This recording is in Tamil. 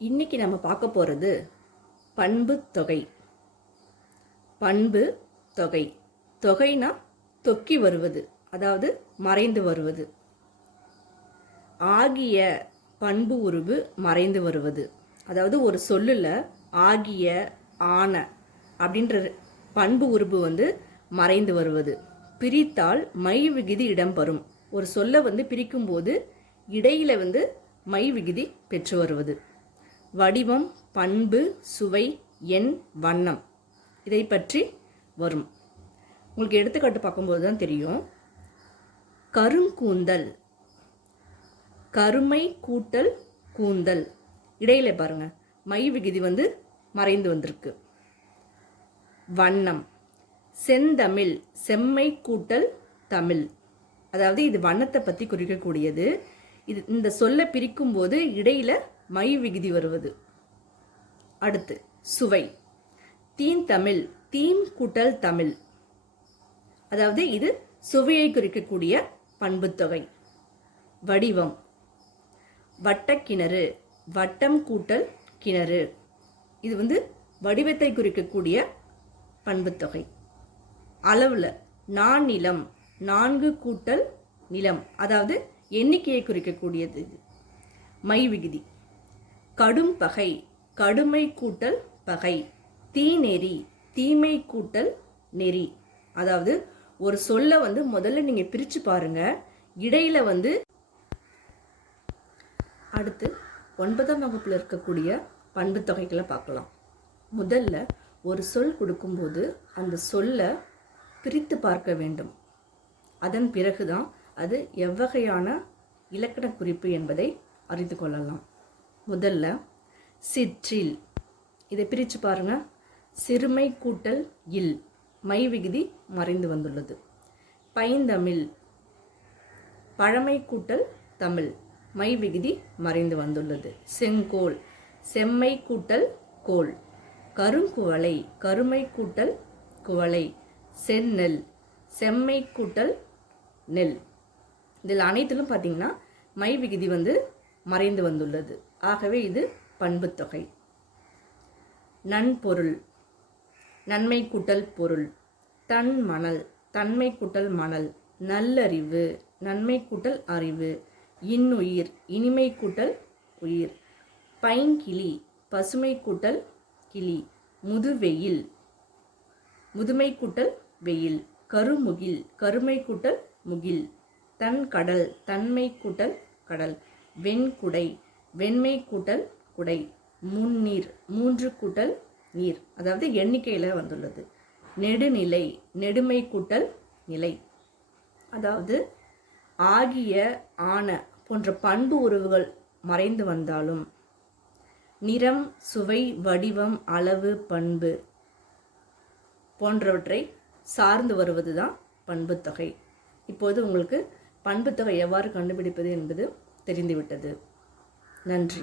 இன்னைக்கு நம்ம பார்க்க போகிறது பண்பு தொகை. பண்பு தொகை. தொகைனா தொக்கி வருவது, அதாவது மறைந்து வருவது. ஆகிய பண்பு உருவு மறைந்து வருவது, அதாவது ஒரு சொல்லில் ஆகிய, ஆன அப்படின்ற பண்பு உருவு மறைந்து வருவது. பிரித்தால் மை விகுதி இடம்பெறும். ஒரு சொல்லை பிரிக்கும்போது இடையில மை விகுதி பெற்று வருவது. வடிவம், பண்பு, சுவை, எண், வண்ணம் இதை பற்றி வரும். உங்களுக்கு எடுத்துக்காட்டு பார்க்கும்போது தான் தெரியும். கருங்கூந்தல், கருமை கூட்டல் கூந்தல், இடையில பாருங்க மை விகுதி மறைந்து வந்திருக்கு. வண்ணம், செந்தமிழ், செம்மை கூட்டல் தமிழ், அதாவது இது வண்ணத்தை பற்றி குறிக்கக்கூடியது. இந்த சொல்லை பிரிக்கும் போது இடையில மை விகுதி வருவது. அடுத்து சுவை, தீன் தமிழ், தீன் கூட்டல் தமிழ், அதாவது இது சுவையை குறிக்கக்கூடிய பண்புத்தொகை. வடிவம், வட்டக்கிணறு, வட்டம் கூட்டல் கிணறு, இது வடிவத்தை குறிக்கக்கூடிய பண்புத்தொகை. அளவுல நானிலம், நான்கு கூட்டல் நிலம், அதாவது எண்ணிக்கையை குறிக்கக்கூடியது. மை விகுதி. கடும் பகை, கடுமை கூட்டல் பகை. தீநெறி, தீமை கூட்டல் நெறி, அதாவது ஒரு சொல்ல முதல்ல நீங்க பிரிச்சு பாருங்க. இடையில அடுத்து 9ஆம் வகுப்புல இருக்கக்கூடிய பண்பு தொகைகளை பார்க்கலாம். முதல்ல ஒரு சொல் கொடுக்கும்போது அந்த சொல்லை பிரித்து பார்க்க வேண்டும். அதன் பிறகுதான் அது எவ்வகையான இலக்கண குறிப்பு என்பதை அறிந்து கொள்ளலாம். முதல்ல சிற்றில், இதை பிரித்து பாருங்க. சிறுமை கூட்டல் இல், மை விகுதி மறைந்து வந்துள்ளது. பைந்தமிழ், பழமை கூட்டல் தமிழ், மை விகுதி மறைந்து வந்துள்ளது. செங்கோல், செம்மை கூட்டல் கோல். கருங்குவளை, கருமை கூட்டல் குவளை. செந்நெல், செம்மை கூட்டல் நெல். இதில் அனைத்திலும் பார்த்தீங்கன்னா மை விகுதி மறைந்து வந்துள்ளது. ஆகவே இது பண்புத்தொகை. நன்பொருள், நன்மை கூட்டல் பொருள். தன் மணல், தன்மை கூட்டல் மணல். நல்லறிவு, நன்மை கூட்டல் அறிவு. இன்னுயிர், இனிமை கூட்டல் உயிர். பைங்கிளி, பசுமை கூட்டல் கிளி. முதுவெயில், முதுமை கூட்டல் வெயில். கருமுகில், கருமை கூட்டல் முகில். தன் கடல், தன்மை கூட்டல் கடல். வெண்குடை, வெண்மை கூட்டல் குடை. முன்னீர், மூன்று கூட்டல் நீர், அதாவது எண்ணிக்கையில் வந்துள்ளது. நெடுநிலை, நெடுமை கூட்டல் நிலை, அதாவது ஆகிய, ஆன போன்ற பண்பு உறவுகள் மறைந்து வந்தாலும் நிறம், சுவை, வடிவம், அளவு, பண்பு போன்றவற்றை சார்ந்து வருவதுதான் பண்புத்தொகை. இப்போது உங்களுக்கு பண்புத்தொகை எவ்வாறு கண்டுபிடிப்பது என்பது தெரிந்துவிட்டது. நன்றி.